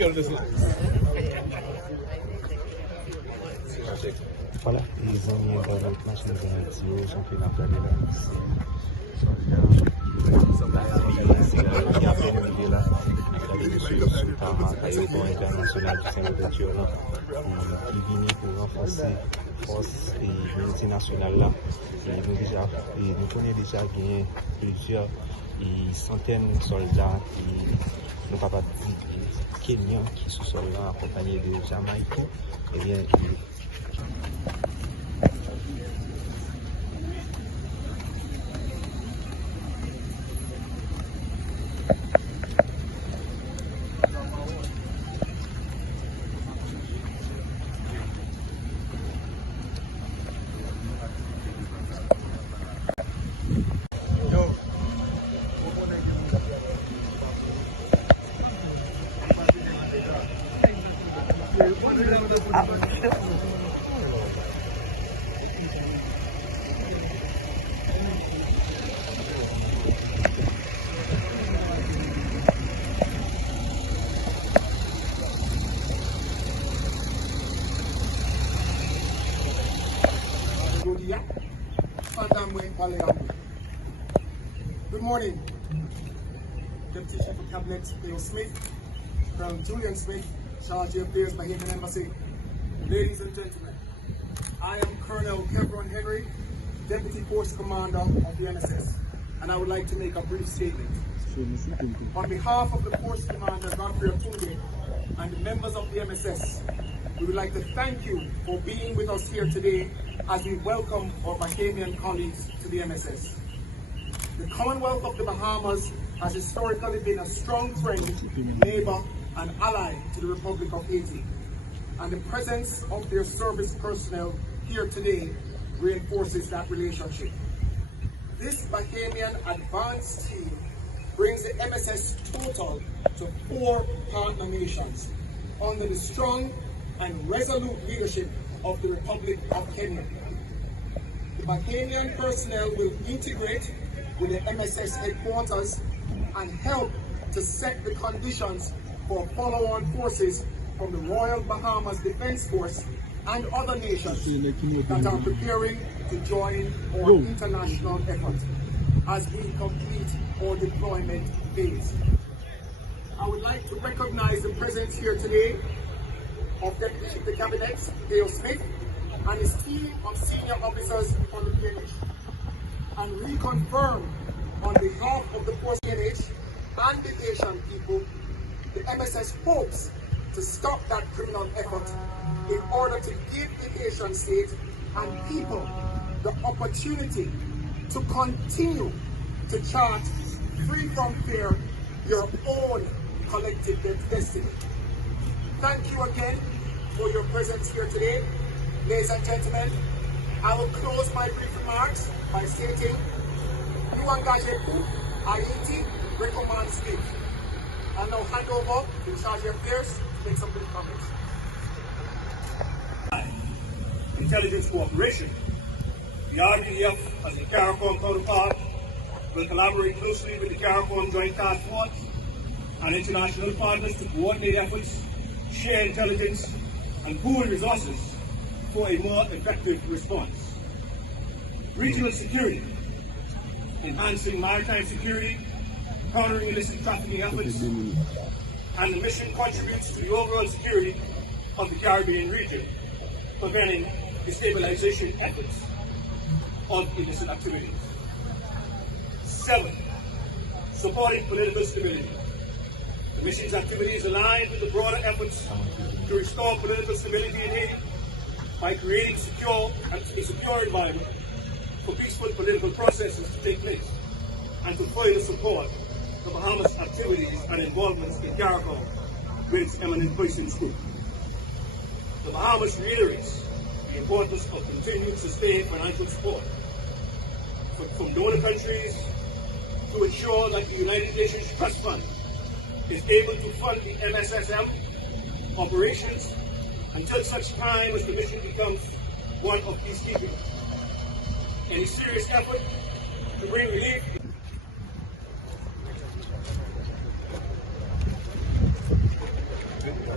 Voilà, ils ont mis un peu de machine de radio, sont fait la plaque là. Il y a plein de là. Par l'aéroport international de Saint-Louis qui vient pour renforcer la force et l'unité nationale là. Et nous connaissons déjà bien plusieurs centaines de soldats qui nous capables de Kenyans qui sont sur là accompagnés de Jamaïcains. Et bien, jodia, good morning, Deputy Chief of Cabinet Leo Smith, Colonel Julian Smith, Charge of Affairs, Bahamian Embassy. Ladies and gentlemen, I am Colonel Kevron Henry, Deputy Force Commander of the MSS, and I would like to make a brief statement. On behalf of the Force Commander, Godfrey Otunge, and the members of the MSS, we would like to thank you for being with us here today as we welcome our Bahamian colleagues to the MSS. The Commonwealth of the Bahamas has historically been a strong friend, neighbor, and ally to the Republic of Haiti, and the presence of their service personnel here today reinforces that relationship. This Bahamian advanced team brings the MSS total to 4 partner nations under the strong and resolute leadership of the Republic of Kenya. The Bahamian personnel will integrate with the MSS headquarters and help to set the conditions for follow-on forces from the Royal Bahamas Defense Force and other nations that are preparing to join our international effort as we complete our deployment phase. I would like to recognize the presence here today of Deputy Chief of the Cabinet, Leo Smith, and his team of senior officers on the PNH, and reconfirm on behalf of the Force PNH and the Haitian people, the MSS hopes to stop that criminal effort in order to give the Haitian state and people the opportunity to continue to chart, free from fear, your own collective destiny. Thank you again for your presence here today. Ladies and gentlemen, I will close my brief remarks by stating, nous engagez-vous, Haiti recommande speak. I'll now hand over to Charge of Affairs to make some brief comments. Intelligence cooperation. The RDF, as the CARICOM counterpart, will collaborate closely with the CARICOM Joint Task Force and international partners to coordinate efforts, share intelligence, and pool resources for a more effective response. Regional security, enhancing maritime security, countering illicit trafficking efforts, and the mission contributes to the overall security of the Caribbean region, preventing destabilization efforts of illicit activities. 7. Supporting political stability. The mission's activities align with the broader efforts to restore political stability in Haiti by creating a secure environment for peaceful political processes to take place and to further support the Bahamas' activities and involvements in CARICOM with its eminent persons group. The Bahamas reiterates the importance of continued sustained financial support from donor countries to ensure that the United Nations Trust Fund is able to fund the MSSM operations until such time as the mission becomes one of peacekeeping. Any serious effort to bring relief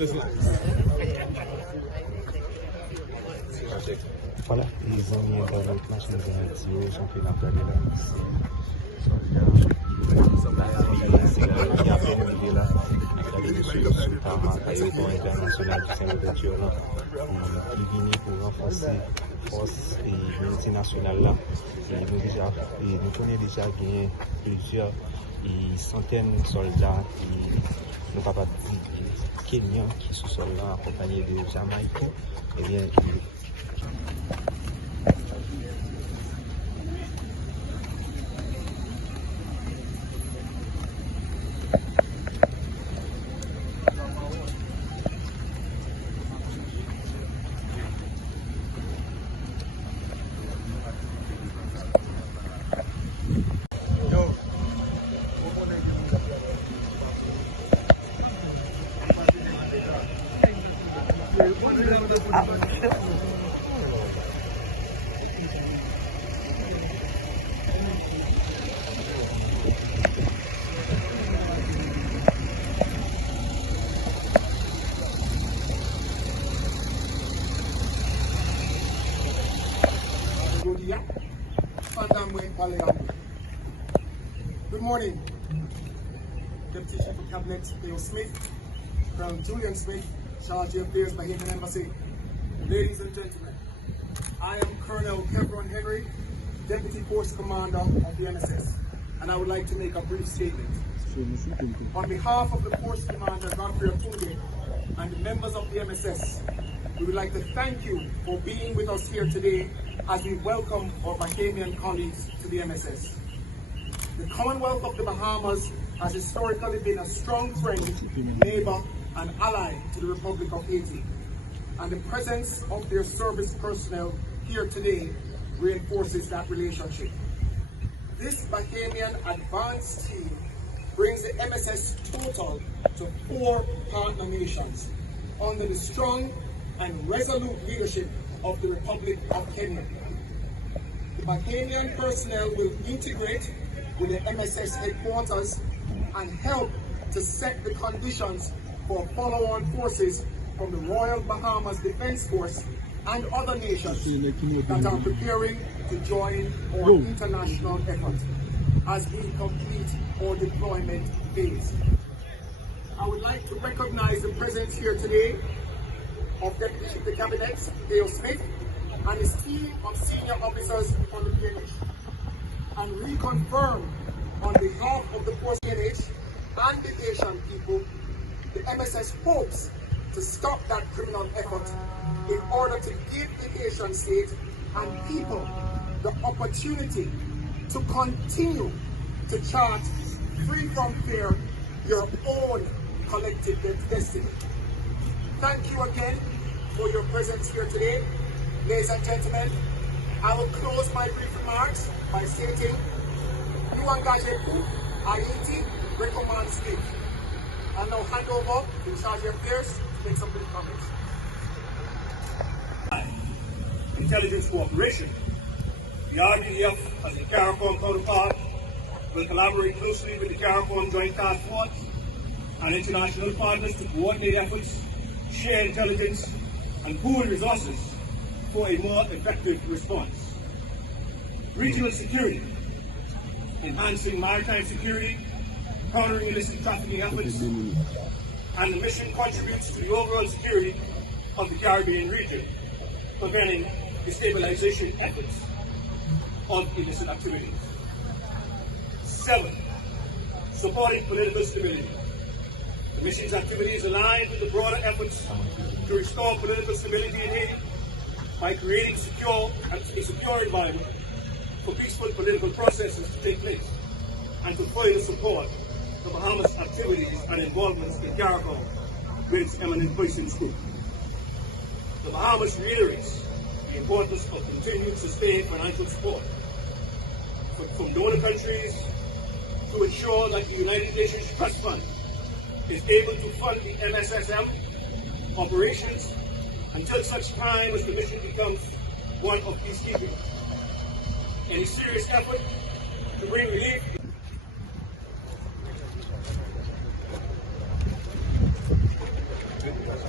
Voilà, ils ont mis dans notre machine de radio, championnat de la l'aéroport international du Saint-Laurent qui vient pour renforcer force et l'unité nationale là. Nous connaissons déjà bien plusieurs centaines de soldats qui nous capables de Kenyans qui sont sur là accompagnés de Jamaïcains. Eh bien, jodia, Good morning, Deputy Chief of Cabinet Phele Smith, from Julian Smith, Charge of Affairs by Haiti Embassy. Ladies and gentlemen, I am Colonel Kevron Henry, Deputy Force Commander of the MSS, and I would like to make a brief statement. On behalf of the Force Commander, Godfrey Otunde, and the members of the MSS, we would like to thank you for being with us here today as we welcome our Bahamian colleagues to the MSS. The Commonwealth of the Bahamas has historically been a strong friend, neighbor, and ally to the Republic of Haiti, and the presence of their service personnel here today reinforces that relationship. This Bahamian advanced team brings the MSS total to 4 partner nations under the strong and resolute leadership of the Republic of Kenya. The Bahamian personnel will integrate with the MSS headquarters and help to set the conditions for follow-on forces from the Royal Bahamas Defense Force and other nations that are preparing to join our international effort as we complete our deployment phase. I would like to recognize the presence here today of Deputy Chief of the Cabinet, Phele Smith, and his team of senior officers on the PNH, and reconfirm on behalf of the Force PNH and the Haitian people, the MSS hopes to stop that criminal effort in order to give the Haitian state and people the opportunity to continue to chart, free from fear, your own collective destiny. Thank you again for your presence here today. Ladies and gentlemen, I will close my brief remarks by stating, nous engagez-vous, Haiti recommande Smith. I'll now hand over to Charge of Affairs to make some brief comments. Intelligence cooperation. The RDF as the CARICOM counterpart will collaborate closely with the CARICOM Joint Task Force and international partners to coordinate efforts, share intelligence, and pool resources for a more effective response. Regional security, enhancing maritime security, countering illicit trafficking efforts, and the mission contributes to the overall security of the Caribbean region, preventing destabilization efforts of illicit activities. 7. Supporting political stability. The mission's activities align with the broader efforts to restore political stability in Haiti by creating a secure environment for peaceful political processes to take place and to further support the Bahamas' activities and involvements in CARICOM with its eminent persons group. The Bahamas reiterates the importance of continued sustained financial support from donor countries to ensure that the United Nations Trust Fund is able to fund the MSSM operations until such time as the mission becomes one of peacekeeping. Any serious effort to bring relief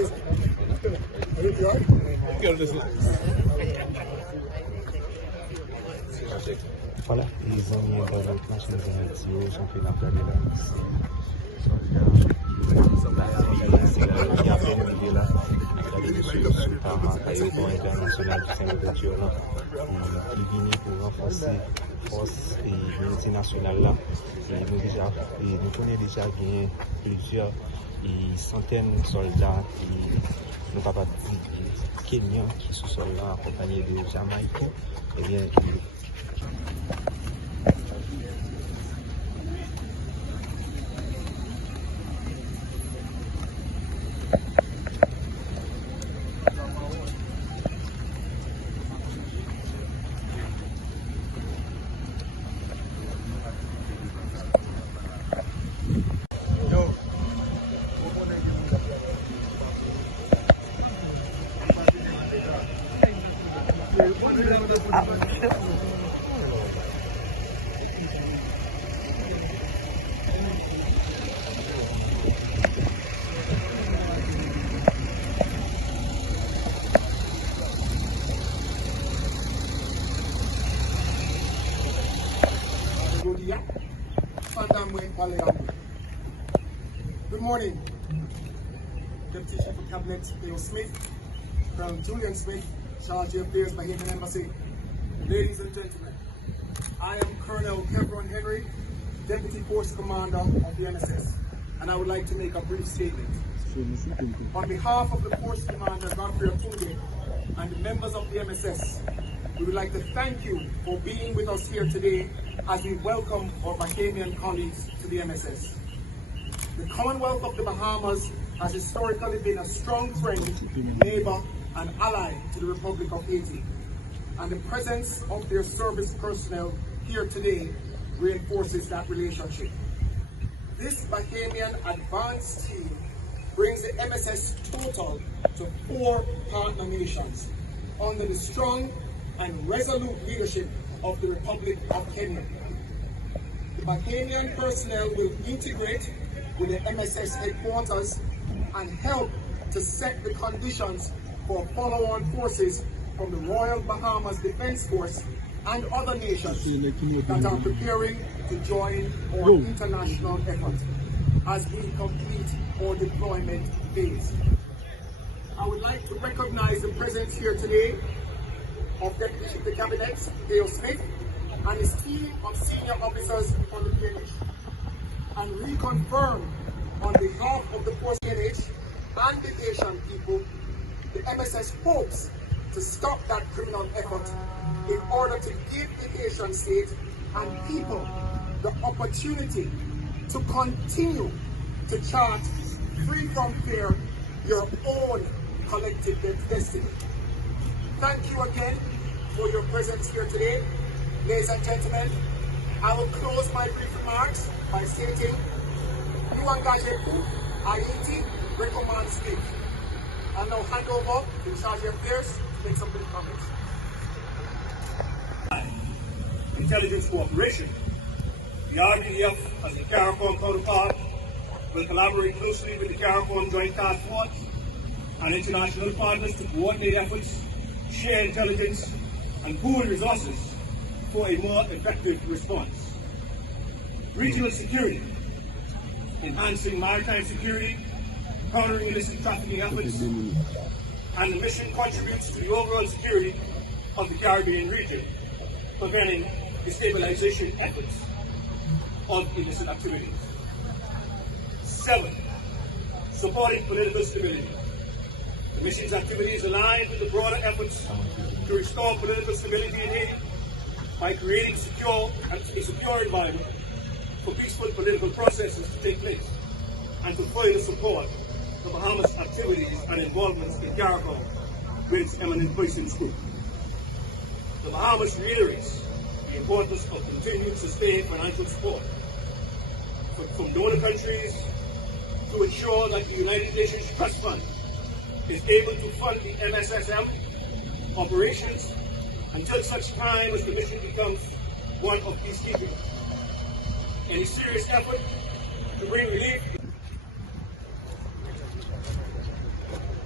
amazing. You all right? Voilà, ils ont mis un bon planche, ils ont un petit haut, champion d'affaires de là. Il y a plein de vidéos là. Par l'aéroport international de Saint-Debatteur là. Qui vient pour renforcer la force et l'unité nationale là. Et nous connaissons déjà bien plusieurs centaines de soldats et nous capables de Kenyans qui sont sur là accompagnés de Jamaïcains. Eh bien, jodia. Good morning. Deputy Chief of Cabinet Leo Smith from Julian Smith, Charge of Affairs, Bahamian Embassy. Ladies and gentlemen, I am Colonel Kevron Henry, Deputy Force Commander of the MSS, and I would like to make a brief statement. On behalf of the Force Commander, Godfrey Otunge, and the members of the MSS, we would like to thank you for being with us here today as we welcome our Bahamian colleagues to the MSS. The Commonwealth of the Bahamas has historically been a strong friend, neighbor, and ally to the Republic of Haiti, and the presence of their service personnel here today reinforces that relationship. This Bahamian advanced team brings the MSS total to 4 partner nations under the strong and resolute leadership of the Republic of Kenya. The Bahamian personnel will integrate with the MSS headquarters and help to set the conditions for follow-on forces from the Royal Bahamas Defense Force and other nations that are preparing to join our international effort as we complete our deployment phase. I would like to recognize the presence here today of Deputy Chief of the Cabinet, Leo Smith, and his team of senior officers on the PNH, and reconfirm on behalf of the Force PNH and the Haitian people, the MSS hopes to stop that criminal effort in order to give the Haitian state and people the opportunity to continue to chart, free from fear, your own collective destiny. Thank you again for your presence here today. Ladies and gentlemen, I will close my brief remarks by stating, nous engagez-vous, Haiti recommande speak. I'll now hand over to Charge of Affairs to make some brief comments. Intelligence cooperation. The RDF as the CARICOM counterpart will collaborate closely with the CARICOM Joint Task Force and international partners to coordinate efforts, share intelligence, and pool resources for a more effective response. Regional security, enhancing maritime security, countering illicit trafficking efforts, and the mission contributes to the overall security of the Caribbean region, preventing destabilization efforts of illicit activities. 7. Supporting political stability. The mission's activities align with the broader efforts to restore political stability in Haiti by creating a secure environment for peaceful political processes to take place and to further support the Bahamas' activities and involvements in CARICOM with its eminent persons group. The Bahamas reiterates the importance of continued sustained financial support from donor countries to ensure that the United Nations Trust Fund is able to fund the MSSM operations until such time as the mission becomes one of peacekeeping. Any serious effort to bring relief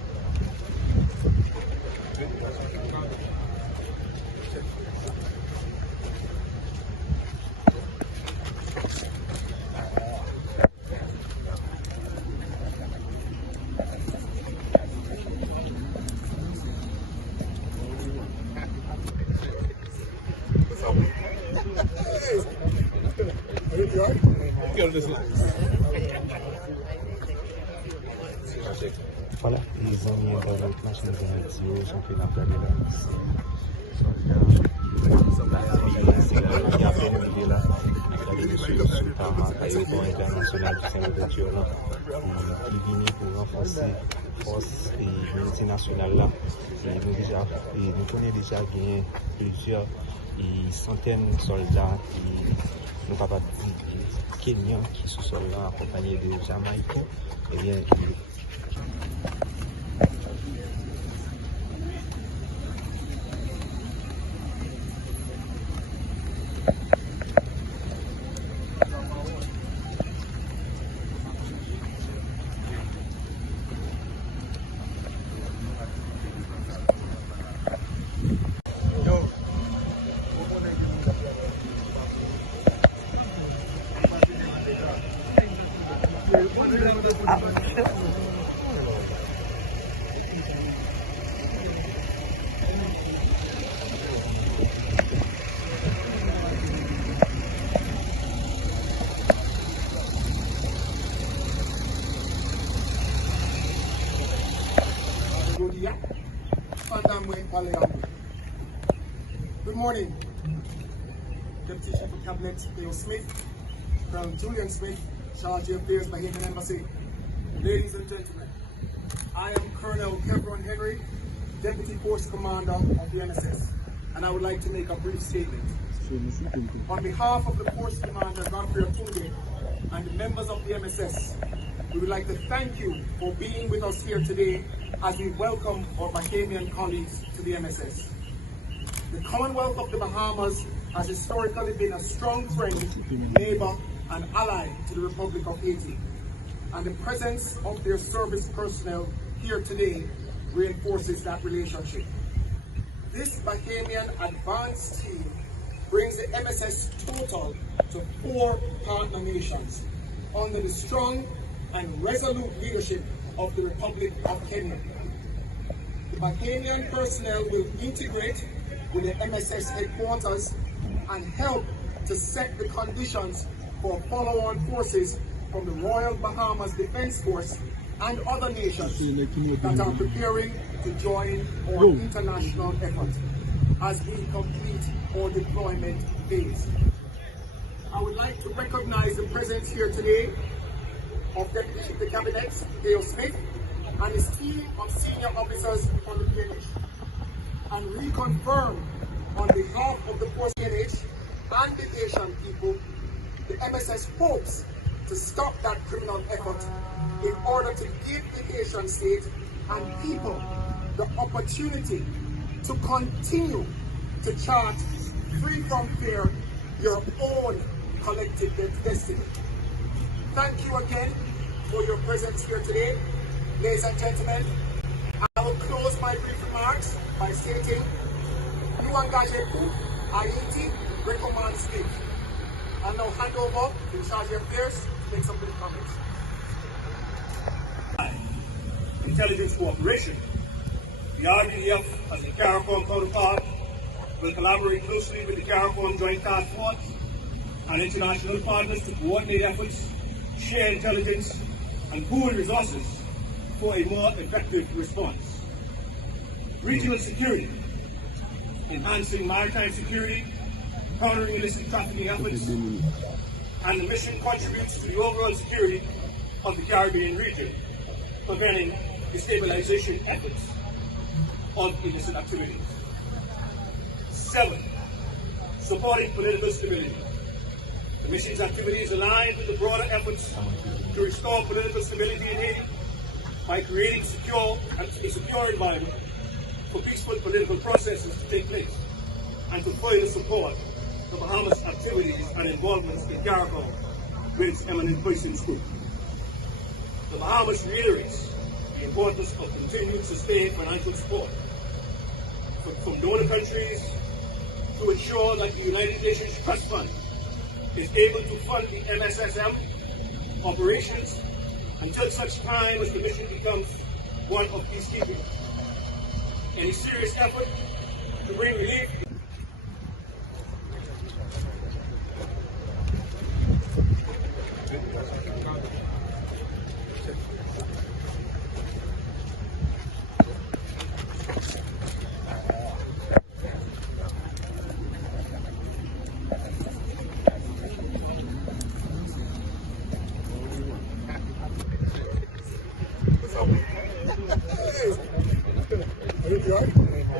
Voilà, les amis internautes, machines de sont fait la plaque là. L'aéroport international de Saint-Debatteur qui vient pour renforcer la force et l'unité nationale là. Nous connaissons déjà bien plusieurs centaines de soldats qui nous capables de Kenyans qui sont sol là accompagnés de Jamaïcains. Eh bien, jodia, Good morning, Deputy Chief of Cabinet Leo Smith, from Julian Smith, Charge of Affairs, Bahamian Embassy. Ladies and gentlemen, I am Colonel Kevron Henry, Deputy Force Commander of the MSS, and I would like to make a brief statement. On behalf of the Force Commander, Godfrey Otunge, and the members of the MSS, we would like to thank you for being with us here today as we welcome our Bahamian colleagues to the MSS. The Commonwealth of the Bahamas has historically been a strong friend, neighbor, and ally to the Republic of Haiti, and the presence of their service personnel here today reinforces that relationship. This Bahamian advanced team brings the MSS total to 4 partner nations under the strong and resolute leadership of the Republic of Kenya. The Bahamian personnel will integrate with the MSS headquarters and help to set the conditions for follow-on forces from the Royal Bahamas Defense Force and other nations that are preparing to join our international effort as we complete our deployment phase. I would like to recognize the presence here today of Deputy Chief of the Cabinet, Leo Smith, and his team of senior officers on the PNH, and reconfirm on behalf of the Force PNH and the Asian people, the MSS hopes to stop that criminal effort in order to give the Asian state and people the opportunity to continue to chart, free from fear, your own collective destiny. Thank you again for your presence here today. Ladies and gentlemen, I will close my brief remarks by stating, nous engagez-vous, Haiti recommande speak. I'll now hand over to Charge of Affairs to make some brief comments. Intelligence cooperation. The RDF, as the CARICOM counterpart, will collaborate closely with the CARICOM Joint Task Force and international partners to coordinate efforts, share intelligence, and pool resources for a more effective response. Regional security, enhancing maritime security, countering illicit trafficking efforts, and the mission contributes to the overall security of the Caribbean region, preventing destabilization efforts of illicit activities. 7. Supporting political stability. The mission's activities align with the broader efforts to restore political stability in Haiti by creating a secure environment for peaceful political processes to take place and to further support the Bahamas' activities and involvements in CARICOM with its eminent person group. The Bahamas reiterates the importance of continued sustained financial support from donor countries to ensure that the United Nations Trust Fund is able to fund the MSSM operations until such time as the mission becomes one of peacekeeping. Any serious effort to bring relief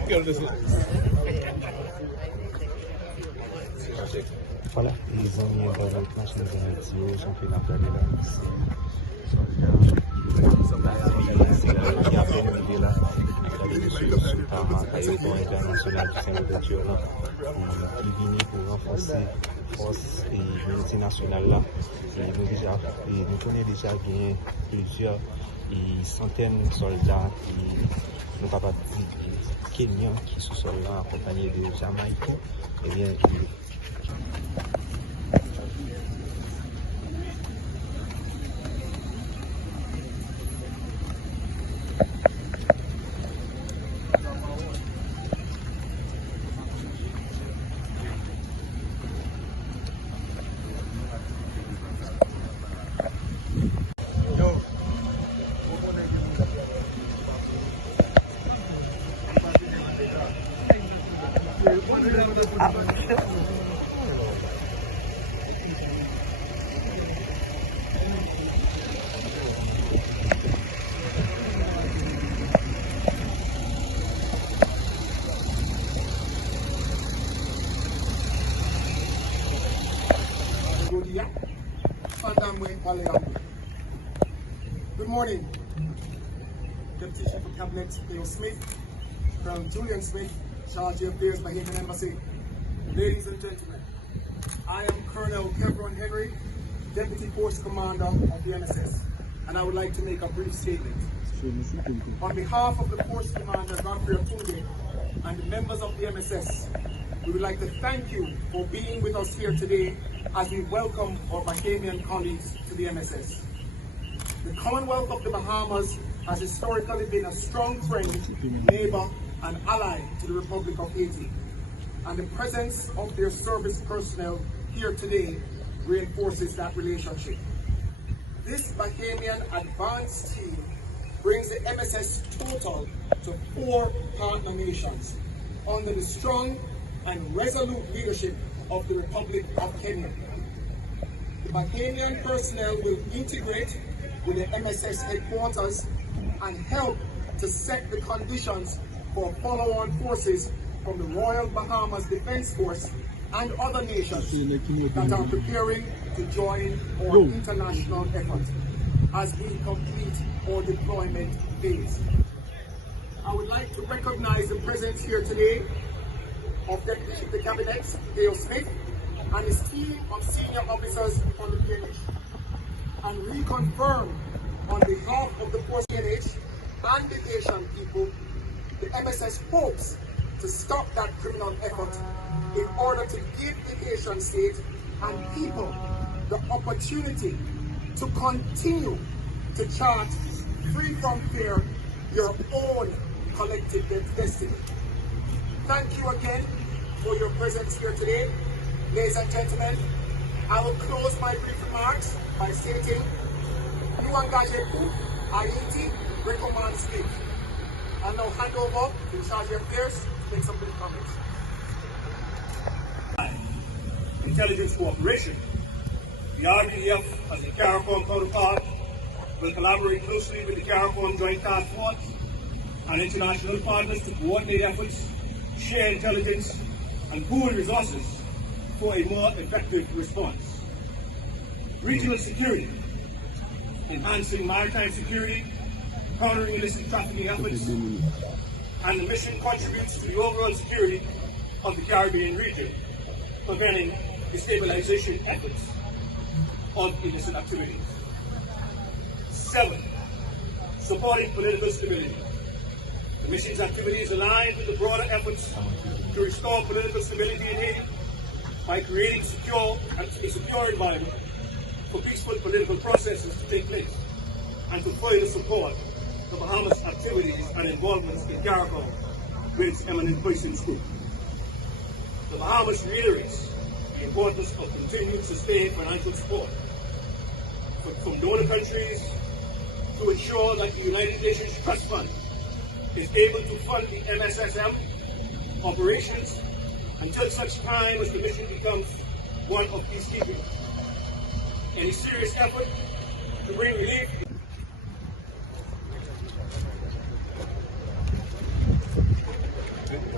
Voilà, les amis intervenants, chez les Haïtiens, sont fait l'affaire de là. Il y a plein d'idées là. L'aéroport international du Saint-Denis là, qui vient pour renforcer la force et l'unité nationale là. Nous connaissons déjà bien plusieurs centaines de soldats qui nous capables de Kenyans qui sont sur là accompagnés de Jamaïcains. Et bien, jodia, Good morning, Deputy Chief of Cabinet Phele Smith, from Julian Smith, Charge of Affairs, Bahamian Embassy. Ladies and gentlemen, I am Colonel Kevron Henry, Deputy Force Commander of the MSS, and I would like to make a brief statement. On behalf of the Force Commander, Godfrey Otunde, and the members of the MSS, we would like to thank you for being with us here today as we welcome our Bahamian colleagues to the MSS. The Commonwealth of the Bahamas has historically been a strong friend, neighbor, and ally to the Republic of Haiti, and the presence of their service personnel here today reinforces that relationship. This Bahamian advanced team brings the MSS total to 4 partner nations under the strong and resolute leadership of the Republic of Kenya. The Bahamian personnel will integrate with the MSS headquarters and help to set the conditions for follow-on forces from the Royal Bahamas Defense Force and other nations that are preparing to join our international effort as we complete our deployment phase. I would like to recognize the presence here today of Deputy Chief of the Cabinet, Phele Smith, and his team of senior officers from the PNH, and reconfirm on behalf of the Force PNH and the Asian people, the MSS hopes to stop that criminal effort in order to give the Haitian state and people the opportunity to continue to chart, free from fear, your own collective destiny. Thank you again for your presence here today. Ladies and gentlemen, I will close my brief remarks by stating, nous engagez-vous à Haiti, recommande speak. I'll now hand over to Charge of Affairs to make some brief comments. Intelligence cooperation. The RDF as the CARICOM counterpart will collaborate closely with the CARICOM Joint Task Force and international partners to coordinate efforts, share intelligence, and pool resources for a more effective response. Regional security, enhancing maritime security, countering illicit trafficking efforts, and the mission contributes to the overall security of the Caribbean region, preventing destabilization efforts of illicit activities. 7. Supporting political stability. The mission's activities align with the broader efforts to restore political stability in Haiti by creating a secure environment for peaceful political processes to take place and to further support the Bahamas' activities and involvements in CARICOM with its eminent persons group. The Bahamas reiterates the importance of continued sustained financial support from donor countries to ensure that the United Nations Trust Fund is able to fund the MSSM operations until such time as the mission becomes one of peacekeeping. Any serious effort to bring relief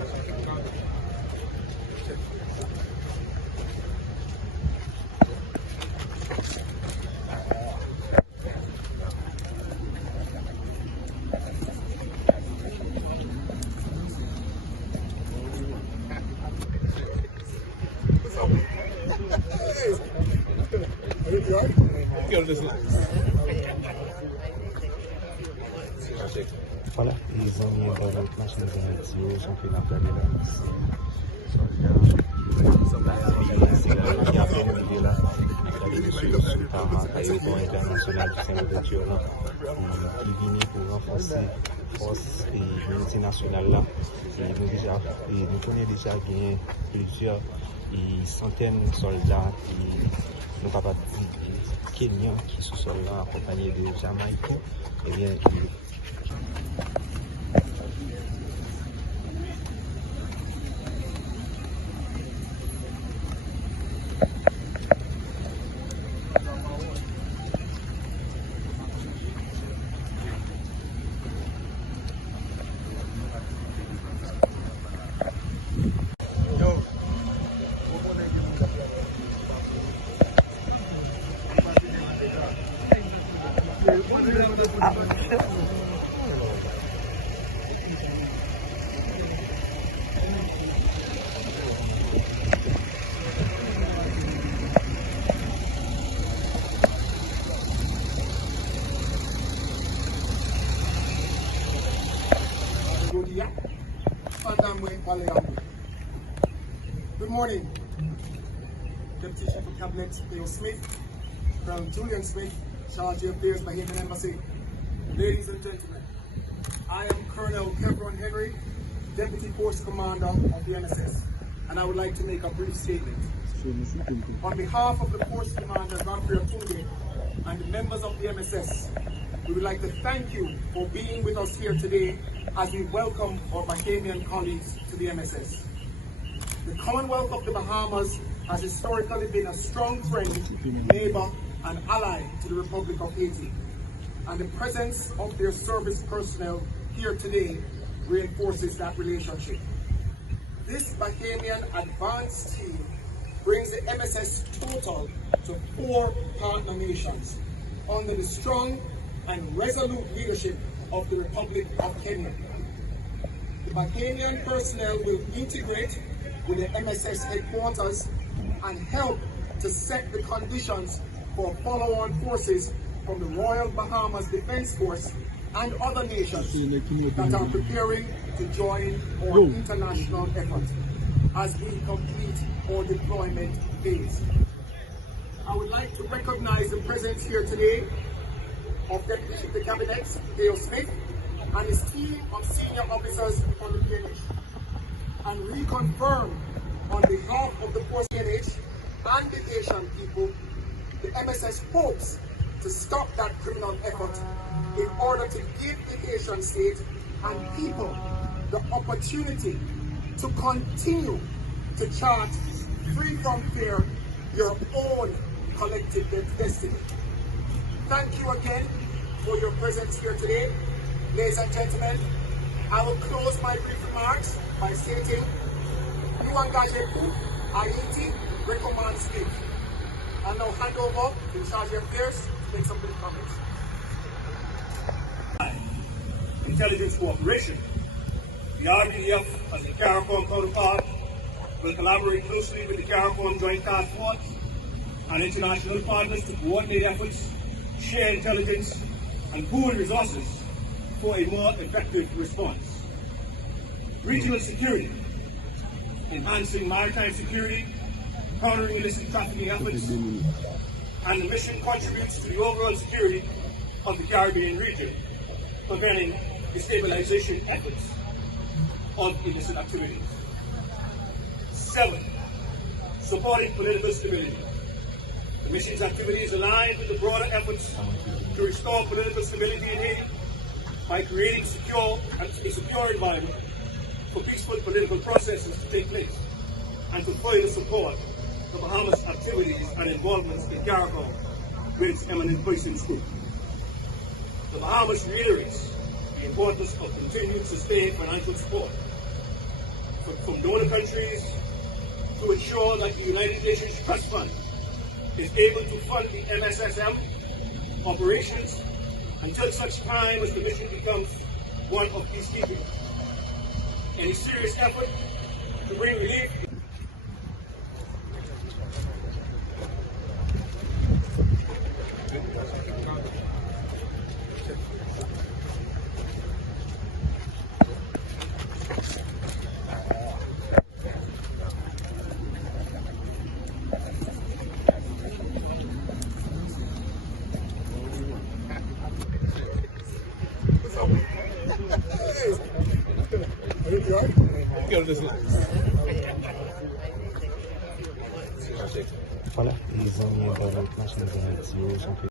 Voilà, ils ont mis dans notre machine de radio, sont fait l'appeler là. Il y a plein de vidéos là. L'aéroport international du Saint-Denis qui vient pour renforcer la force et l'unité nationale là. Nous connaissons déjà bien plusieurs centaines de soldats qui nous capables de Kenyans qui sont sur là accompagnés de Jamaïcains. Eh bien, jodia, Good morning, Deputy Chief of Cabinet Phele Smith, from Julian Smith, Charge of Affairs, Bahamian Embassy. Ladies and gentlemen, I am Colonel Kevron Henry, Deputy Force Commander of the MSS, and I would like to make a brief statement. On behalf of the Force Commander, Godfrey Otunge, and the members of the MSS, we would like to thank you for being with us here today as we welcome our Bahamian colleagues to the MSS. The Commonwealth of the Bahamas has historically been a strong friend, neighbor, and ally to the Republic of Haiti, and the presence of their service personnel here today reinforces that relationship. This Bahamian advanced team brings the MSS total to 4 partner nations under the strong and resolute leadership of the Republic of Kenya. The Bahamian personnel will integrate with the MSS headquarters and help to set the conditions for follow-on forces from the Royal Bahamas Defense Force and other nations that are preparing to join our international effort as we complete our deployment phase. I would like to recognize the presence here today of Deputy Chief of the Cabinet, Phele Smith, and his team of senior officers on the PNH, and reconfirm on behalf of the Force PNH and the Asian people, the MSS hopes to stop that criminal effort in order to give the Haitian state and people the opportunity to continue to chart, free from fear, your own collective destiny. Thank you again for your presence here today. Ladies and gentlemen, I will close my brief remarks by stating, nous engagez-vous à Haiti, recommande Smith. I'll now hand over to Charge of Affairs to make some brief comments. Intelligence cooperation. The RDF as the CARICOM counterpart will collaborate closely with the CARICOM Joint Task Force and international partners to coordinate efforts, share intelligence, and pool resources for a more effective response. Regional security, enhancing maritime security, countering illicit trafficking efforts, and the mission contributes to the overall security of the Caribbean region, preventing destabilization efforts of illicit activities. 7. Supporting political stability. The mission's activities align with the broader efforts to restore political stability in Haiti by creating a secure environment for peaceful political processes to take place and to further support the Bahamas' activities and involvements in CARICOM with its eminent persons group. The Bahamas reiterates the importance of continued sustained financial support from donor countries to ensure that the United Nations Trust Fund is able to fund the MSSM operations until such time as the mission becomes one of peacekeeping. Any serious effort to bring relief Voilà, les amis internautes, là, sont des amis,